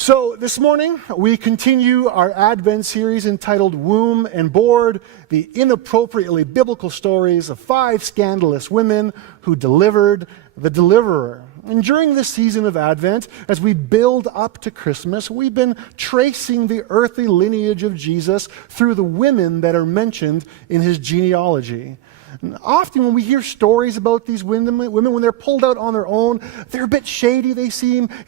So this morning, we continue our Advent series entitled Womb and Board, the inappropriately biblical stories of 5 scandalous women who delivered the deliverer. And during this season of Advent, as we build up to Christmas, we've been tracing the earthly lineage of Jesus through the women that are mentioned in his genealogy. And often when we hear stories about these women, when they're pulled out on their own, they're a bit shady, it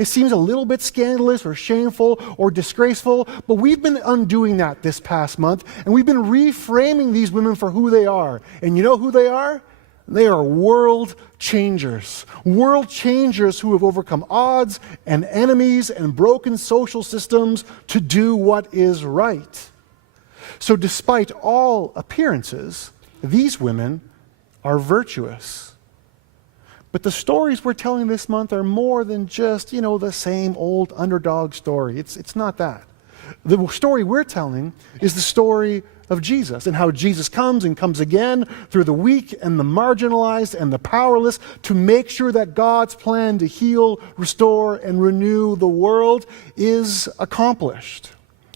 seems a little bit scandalous or shameful or disgraceful, but we've been undoing that this past month, and we've been reframing these women for who they are. And you know who they are? They are world changers who have overcome odds and enemies and broken social systems to do what is right. So despite all appearances, these women are virtuous. But the stories we're telling this month are more than just, the same old underdog story. It's not that. The story we're telling is the story of Jesus and how Jesus comes and comes again through the weak and the marginalized and the powerless to make sure that God's plan to heal, restore, and renew the world is accomplished.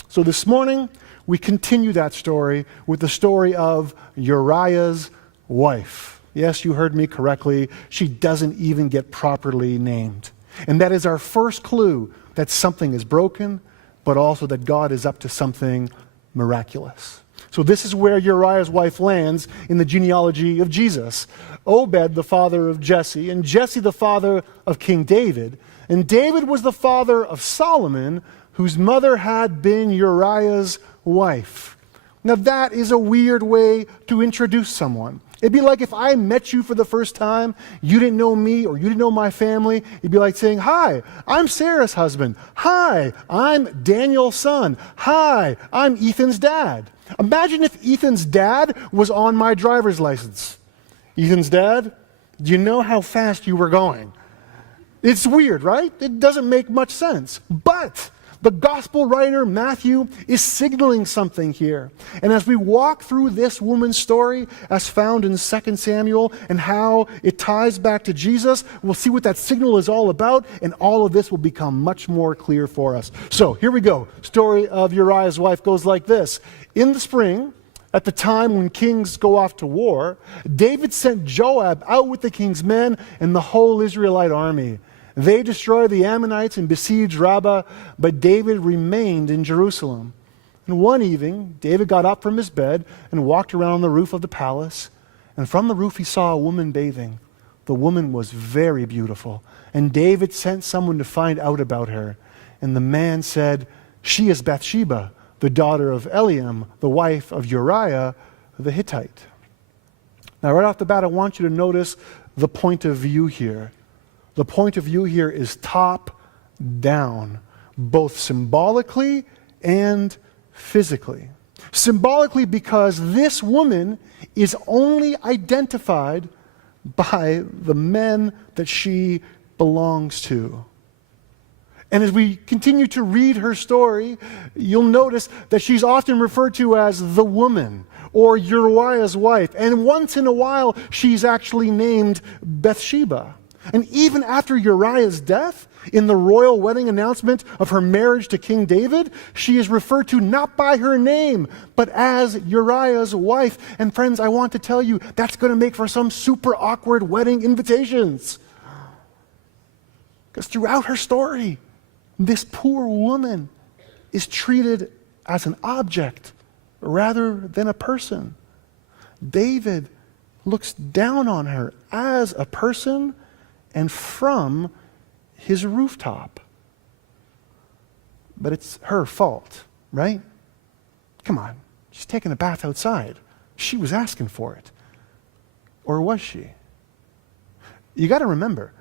So this morning, we continue that story with the story of Uriah's wife. Yes, you heard me correctly. She doesn't even get properly named. And that is our first clue that something is broken, but also that God is up to something miraculous. So this is where Uriah's wife lands in the genealogy of Jesus. Obed, the father of Jesse, and Jesse, the father of King David. And David was the father of Solomon, whose mother had been Uriah's wife. Now that is a weird way to introduce someone. It'd be like if I met you for the first time, you didn't know me or you didn't know my family. It'd be like saying, "Hi, I'm Sarah's husband. Hi, I'm Daniel's son. Hi, I'm Ethan's dad." Imagine if Ethan's dad was on my driver's license. Ethan's dad, do you know how fast you were going? It's weird, right? It doesn't make much sense. But the gospel writer, Matthew, is signaling something here. And as we walk through this woman's story, as found in 2 Samuel, and how it ties back to Jesus, we'll see what that signal is all about, and all of this will become much more clear for us. So here we go. Story of Uriah's wife goes like this. In the spring, at the time when kings go off to war, David sent Joab out with the king's men and the whole Israelite army. They destroyed the Ammonites and besieged Rabbah, but David remained in Jerusalem. And one evening, David got up from his bed and walked around the roof of the palace. And from the roof he saw a woman bathing. The woman was very beautiful. And David sent someone to find out about her. And the man said, "She is Bathsheba, the daughter of Eliam, the wife of Uriah the Hittite." Now right off the bat, I want you to notice the point of view here. The point of view here is top down, both symbolically and physically. Symbolically because this woman is only identified by the men that she belongs to. And as we continue to read her story, you'll notice that she's often referred to as the woman or Uriah's wife. And once in a while, she's actually named Bathsheba. And even after Uriah's death, in the royal wedding announcement of her marriage to King David, she is referred to not by her name, but as Uriah's wife. And friends, I want to tell you, that's going to make for some super awkward wedding invitations. Because throughout her story, this poor woman is treated as an object rather than a person. David looks down on her as a person and from his rooftop. But it's her fault, right? Come on, she's taking a bath outside. She was asking for it. Or was she? You got to remember,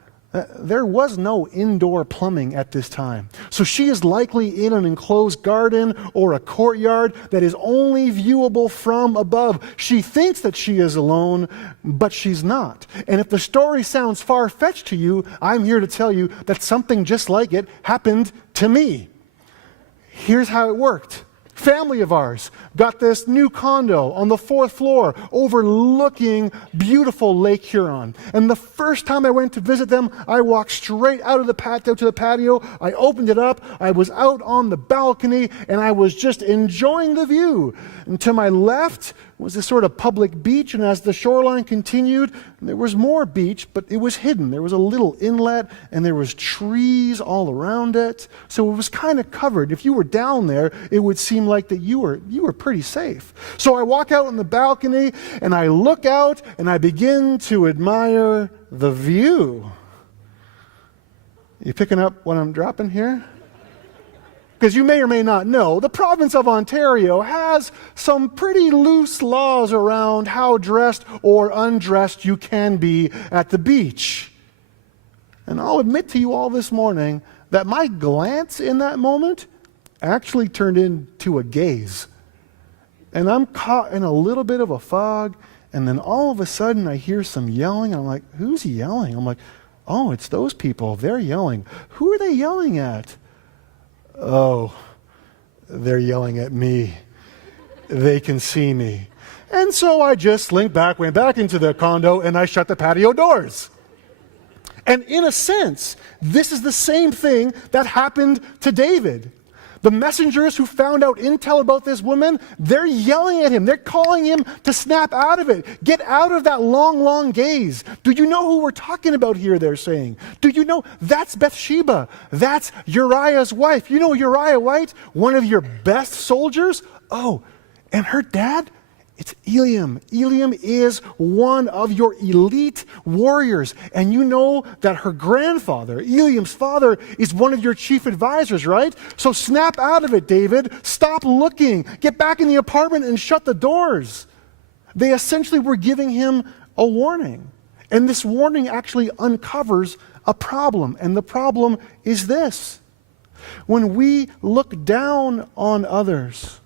there was no indoor plumbing at this time. So she is likely in an enclosed garden or a courtyard that is only viewable from above. She thinks that she is alone, but she's not. And if the story sounds far-fetched to you, I'm here to tell you that something just like it happened to me. Here's how it worked. Family of ours got this new condo on the 4th floor overlooking beautiful Lake Huron. And the first time I went to visit them, I walked straight out of the patio to the patio. I opened it up. I was out on the balcony and I was just enjoying the view. And to my left was this sort of public beach, and as the shoreline continued, there was more beach, but it was hidden. There was a little inlet, and there was trees all around it, so it was kind of covered. If you were down there, it would seem like that you were pretty safe. So I walk out on the balcony, and I look out, and I begin to admire the view. You picking up what I'm dropping here? Because you may or may not know, the province of Ontario has some pretty loose laws around how dressed or undressed you can be at the beach. And I'll admit to you all this morning that my glance in that moment actually turned into a gaze. And I'm caught in a little bit of a fog, and then all of a sudden I hear some yelling. I'm like, who's yelling? I'm like, oh, it's those people. They're yelling. Who are they yelling at? Oh, they're yelling at me. They can see me. And so I just went back into the condo, and I shut the patio doors. And in a sense, this is the same thing that happened to David. The messengers who found out intel about this woman, they're yelling at him. They're calling him to snap out of it. Get out of that long, long gaze. Do you know who we're talking about here, they're saying? Do you know? That's Bathsheba. That's Uriah's wife. You know Uriah, right? One of your best soldiers? Oh, and her dad? It's Eliam. Eliam is one of your elite warriors. And you know that her grandfather, Eliam's father, is one of your chief advisors, right? So snap out of it, David. Stop looking. Get back in the apartment and shut the doors. They essentially were giving him a warning. And this warning actually uncovers a problem. And the problem is this. When we look down on others,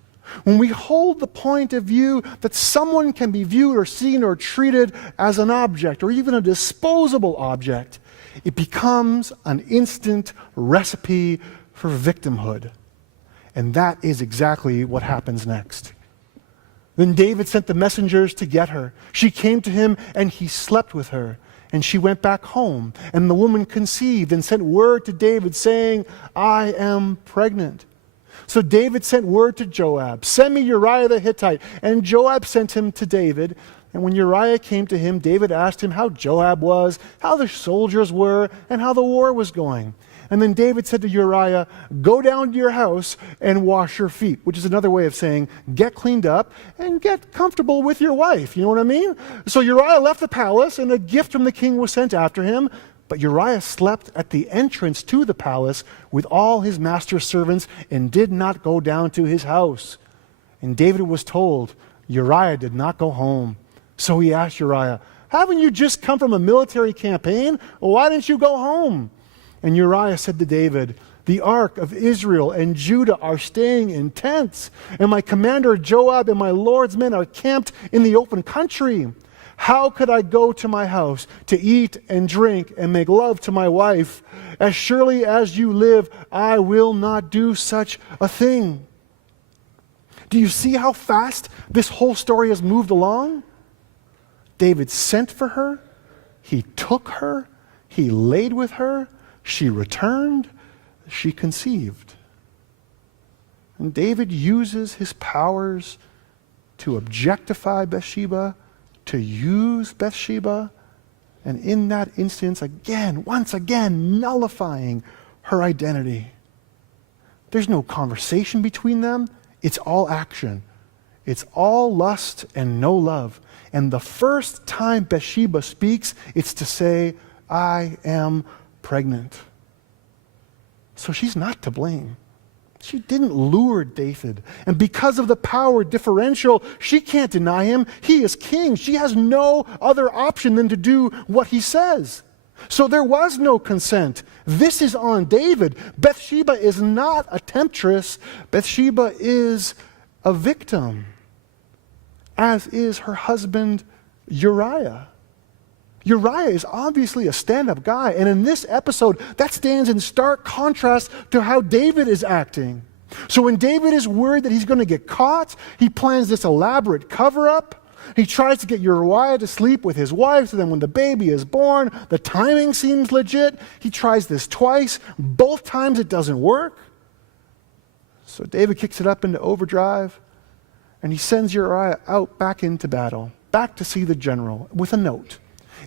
when we hold the point of view that someone can be viewed or seen or treated as an object or even a disposable object, it becomes an instant recipe for victimhood. And that is exactly what happens next. Then David sent the messengers to get her. She came to him and he slept with her. And she went back home. And the woman conceived and sent word to David saying, I am pregnant. So David sent word to Joab, send me Uriah the Hittite. And Joab sent him to David. And when Uriah came to him, David asked him how Joab was, how the soldiers were, and how the war was going. And then David said to Uriah, go down to your house and wash your feet, which is another way of saying get cleaned up and get comfortable with your wife. You know what I mean? So Uriah left the palace, and a gift from the king was sent after him. But Uriah slept at the entrance to the palace with all his master's servants and did not go down to his house. And David was told, Uriah did not go home. So he asked Uriah, haven't you just come from a military campaign? Why didn't you go home? And Uriah said to David, the ark of Israel and Judah are staying in tents, and my commander Joab and my Lord's men are camped in the open country. How could I go to my house to eat and drink and make love to my wife? As surely as you live, I will not do such a thing. Do you see how fast this whole story has moved along? David sent for her. He took her. He laid with her. She returned. She conceived. And David uses his powers to objectify Bathsheba, to use Bathsheba, and in that instance, once again, nullifying her identity. There's no conversation between them. It's all action. It's all lust and no love. And the first time Bathsheba speaks, it's to say, I am pregnant. So she's not to blame. She didn't lure David. And because of the power differential, she can't deny him. He is king. She has no other option than to do what he says. So there was no consent. This is on David. Bathsheba is not a temptress. Bathsheba is a victim, as is her husband Uriah. Uriah is obviously a stand-up guy, and in this episode, that stands in stark contrast to how David is acting. So when David is worried that he's going to get caught, he plans this elaborate cover-up. He tries to get Uriah to sleep with his wife, so then when the baby is born, the timing seems legit. He tries this twice. Both times it doesn't work. So David kicks it up into overdrive, and he sends Uriah out back into battle, back to see the general with a note.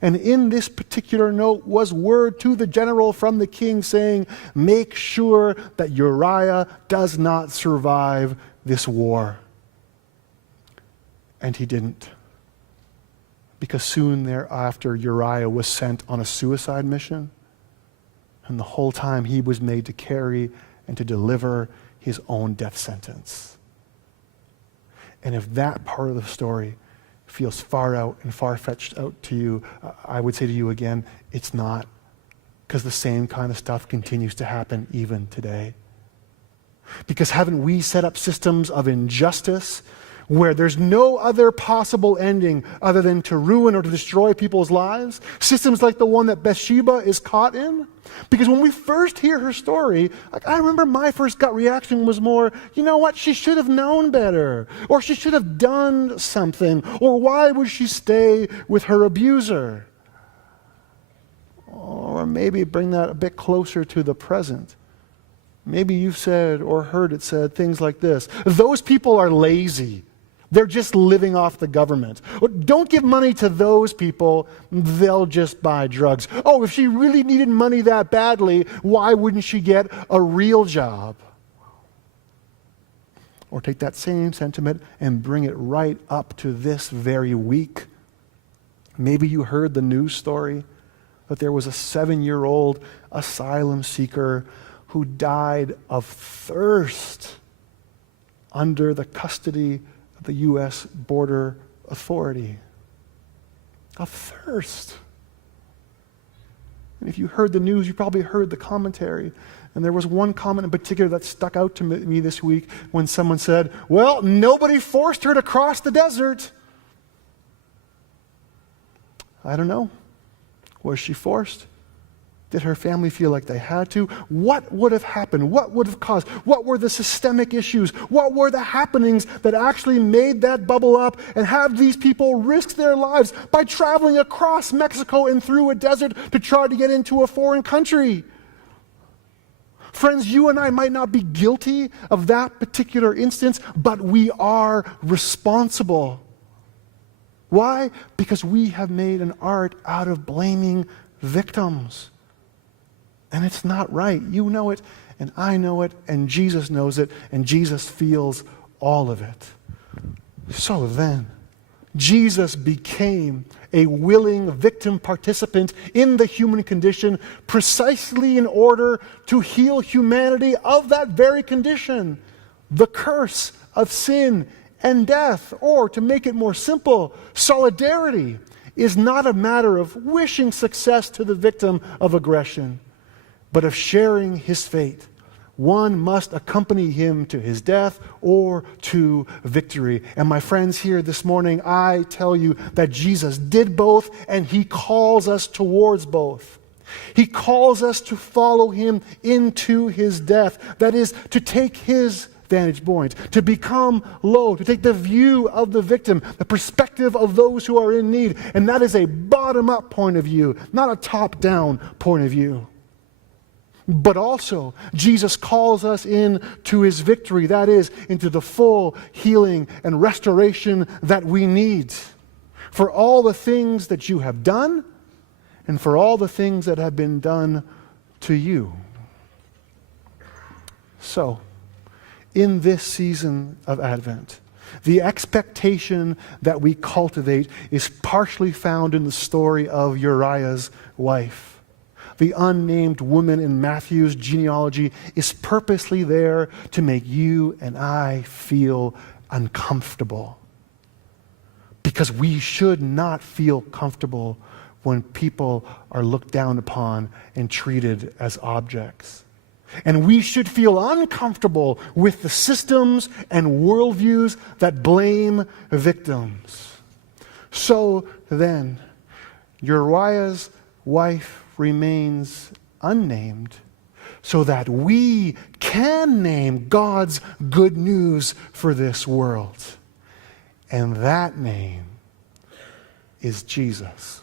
And in this particular note was word to the general from the king saying, make sure that Uriah does not survive this war. And he didn't. Because soon thereafter, Uriah was sent on a suicide mission. And the whole time he was made to carry and to deliver his own death sentence. And if that part of the story feels far out and far-fetched out to you, I would say to you again, it's not. Because the same kind of stuff continues to happen even today. Because haven't we set up systems of injustice where there's no other possible ending other than to ruin or to destroy people's lives? Systems like the one that Bathsheba is caught in? Because when we first hear her story, I remember my first gut reaction was more, you know what, she should have known better, or she should have done something, or why would she stay with her abuser? Or maybe bring that a bit closer to the present. Maybe you've said or heard it said things like this: those people are lazy. They're just living off the government. Don't give money to those people, they'll just buy drugs. Oh, if she really needed money that badly, why wouldn't she get a real job? Or take that same sentiment and bring it right up to this very week. Maybe you heard the news story that there was a 7-year-old asylum seeker who died of thirst under the custody of the U.S. Border Authority. Of thirst. And if you heard the news, you probably heard the commentary. And there was one comment in particular that stuck out to me this week when someone said, well, nobody forced her to cross the desert. I don't know. Was she forced? Did her family feel like they had to? What would have happened? What would have caused? What were the systemic issues? What were the happenings that actually made that bubble up and have these people risk their lives by traveling across Mexico and through a desert to try to get into a foreign country? Friends, you and I might not be guilty of that particular instance, but we are responsible. Why? Because we have made an art out of blaming victims. And it's not right. You know it, and I know it, and Jesus knows it, and Jesus feels all of it. So then, Jesus became a willing victim participant in the human condition precisely in order to heal humanity of that very condition, the curse of sin and death. Or, to make it more simple, solidarity is not a matter of wishing success to the victim of aggression, but of sharing his fate. One must accompany him to his death or to victory. And my friends, here this morning, I tell you that Jesus did both, and he calls us towards both. He calls us to follow him into his death. That is, to take his vantage point, to become low, to take the view of the victim, the perspective of those who are in need. And that is a bottom-up point of view, not a top-down point of view. But also, Jesus calls us into his victory, that is, into the full healing and restoration that we need for all the things that you have done and for all the things that have been done to you. So, in this season of Advent, the expectation that we cultivate is partially found in the story of Uriah's wife. The unnamed woman in Matthew's genealogy is purposely there to make you and I feel uncomfortable. Because we should not feel comfortable when people are looked down upon and treated as objects. And we should feel uncomfortable with the systems and worldviews that blame victims. So then, Uriah's wife remains unnamed so that we can name God's good news for this world. And that name is Jesus.